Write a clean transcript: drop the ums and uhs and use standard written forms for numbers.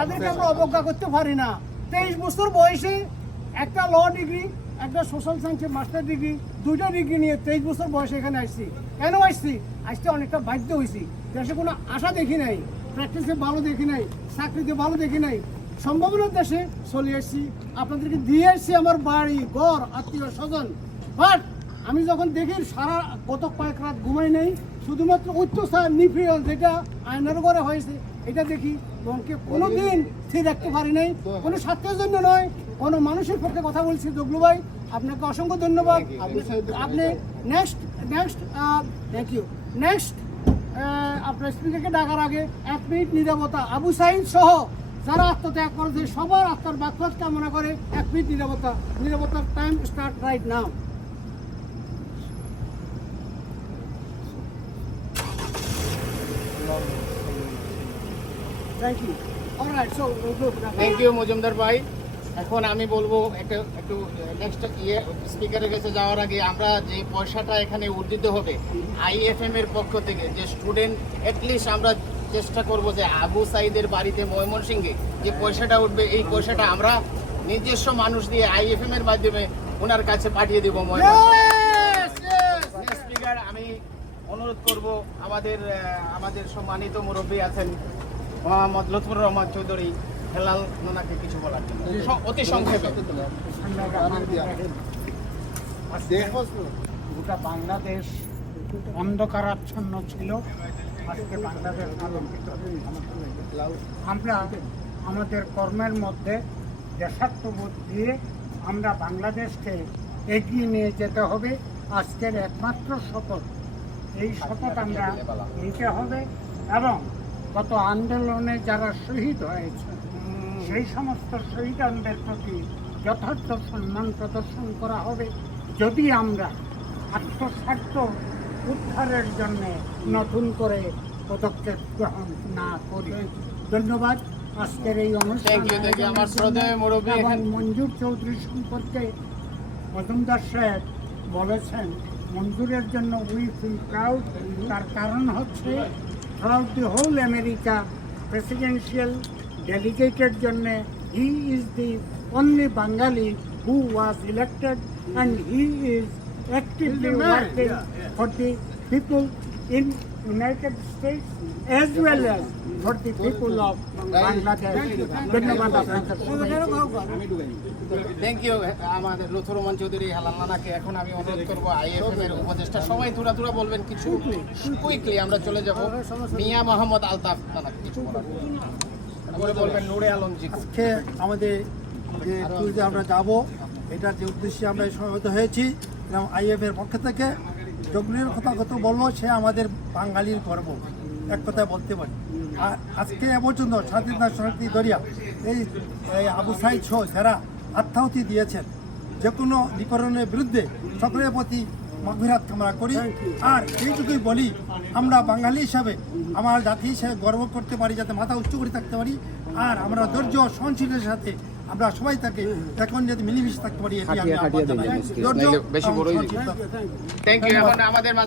তাদেরকে আমরা অবজ্ঞা করতে পারি না। 23 বছর বয়সে একটা ল ডিগ্রি, একটা সোশ্যাল সায়েন্সের মাস্টার ডিগ্রি, 2টা ডিগ্রি নিয়ে 23 বছর বয়সে এখানে আসছি। কেন আসছি? আসতে অনেকটা বাধ্য হয়েছি। দেশে কোনো আশা দেখি নাই, প্র্যাকটিসে ভালো দেখি নাই, চাকরিতে ভালো দেখি নাই, সম্ভাবনার দেশে চলে এসেছি। আপনাদেরকে দিয়ে এসেছি আমার বাড়ি ঘর, আত্মীয় স্বজন। বাট আমি যখন দেখি সারা গত কয়েক রাত ঘুমাই নেই, শুধুমাত্র অত্যাচার নিপীড়ন যেটা আয়নার ঘরে হয়েছে এটা দেখি, মনকে কোনোদিন স্থির রাখতে পারি নাই। কোনো স্বার্থের জন্য নয়, কোনো মানুষের পক্ষে কথা বলছি। জগলু ভাই, আপনাকে অসংখ্য ধন্যবাদ। আপনি নেক্সট থ্যাংক ইউ। নেক্সট আপনার স্পিকারকে ডাকার আগে 1 মিনিট নীরবতা। আবু সাইদ সহ যারা আত্মত্যাগ করেছে সবার আত্মার বাক্যাত কামনা করে 1 মিনিট নীরবতা। নীরবতার time start right now. Thank you. Alright, so thank you Majumdar ভাই। এখন আমি বলবো একটু নেক্সট স্পিকারের কাছে যাওয়ার আগে আমরা যে পয়সাটা এখানে উর্জিত হবে আইএফএম এর পক্ষ থেকে, যে স্টুডেন্ট অ্যাটলিস্ট আমরা চেষ্টা করব যে আবু সাইদের বাড়িতে ময়মনসিংহে যে পয়সাটা উঠবে, এই পয়সাটা আমরা নিজস্ব মানুষ দিয়ে আইএফএম এর মাধ্যমে ওনার কাছে পাঠিয়ে দেবো ময়মনসিংহে। স্পিকার, আমি অনুরোধ করব আমাদের সম্মানিত মুরব্বী আছেন মোহাম্মদ লুৎফুর রহমান চৌধুরী হেলাল নানাকে কিছু বলার জন্য অতি সংক্ষেপে। গোটা বাংলাদেশ অন্ধকারাচ্ছন্ন ছিল, আজকে বাংলাদেশ আলোকিত। আমরা আমাদের কর্মের মধ্যে দেশাত্মবোধ দিয়ে আমরা বাংলাদেশকে এগিয়ে নিয়ে যেতে হবে। আজকের একমাত্র শপথ, এই শপথ আমরা নিতে হবে এবং গত আন্দোলনে যারা শহীদ হয়েছে সেই সমস্ত শহীদদের প্রতি যথার্থ সম্মান প্রদর্শন করা হবে। যদি আমরা আত্মস্বার্থ উদ্ধারের জন্য নতুন করে পদক্ষেপ গ্রহণ না করি। ধন্যবাদ। আজকের এই অনুষ্ঠান এবং মঞ্জুর চৌধুরী সম্পর্কে মজুমদার সাহেব বলেছেন, মঞ্জুরের জন্য উই ফিল প্রাউড। তার কারণ হচ্ছে throughout the whole America presidential delegated জন্যে he is the only Bengali who was elected and he is actively working for the people in United States as well as for the people of Bangladesh. ধন্যবাদ আপনাদের সবাইকে। Thank you আমাদের লুৎফুর রহমান চৌধুরী হেলাল নানাকে। এখন আমি অনুরোধ করবো আইএফএম এর উপদেষ্টা, সবাই থোড়া থোড়া বলবেন কিছু কুইকলি, আমরা চলে যাব মিয়া মোহাম্মদ আলতাফ নানাকে কিছু বলার তারপরে বলবেন নুরে আলম জি। আজকে আমাদের যে ট্যুরে আমরা যাব, এটার যে উদ্দেশ্যে আমরা সমবেত হয়েছি এবং আইএফ এর পক্ষ থেকে জগলুর কথা কত বলবো, সে আমাদের বাঙালির গর্ব, এক কথায় বলতে পারি। আর আজকে এ পর্যন্ত স্বাধীনতা শরণার্থী দরিয়া এই আবু সাইদ সহ যারা আত্মাহুতি দিয়েছেন, যে কোনো নিপীড়নের বিরুদ্ধে সকলের প্রতি মাগফিরাত কামনা করি। আর এইটুকুই বলি, আমরা বাঙালি হিসাবে আমার জাতি হিসাবে গর্ব করতে পারি, যাতে মাথা উচ্চ করে থাকতে পারি। আর আমরা ধৈর্য সহনশীলের সাথে আমরা সবাই তাকে এখন যাতে মিলেমিশে থাকতে পারি, এটি আমি আহ্বান জানাই। ধৈর্য, থ্যাংক ইউ। এখন আমাদের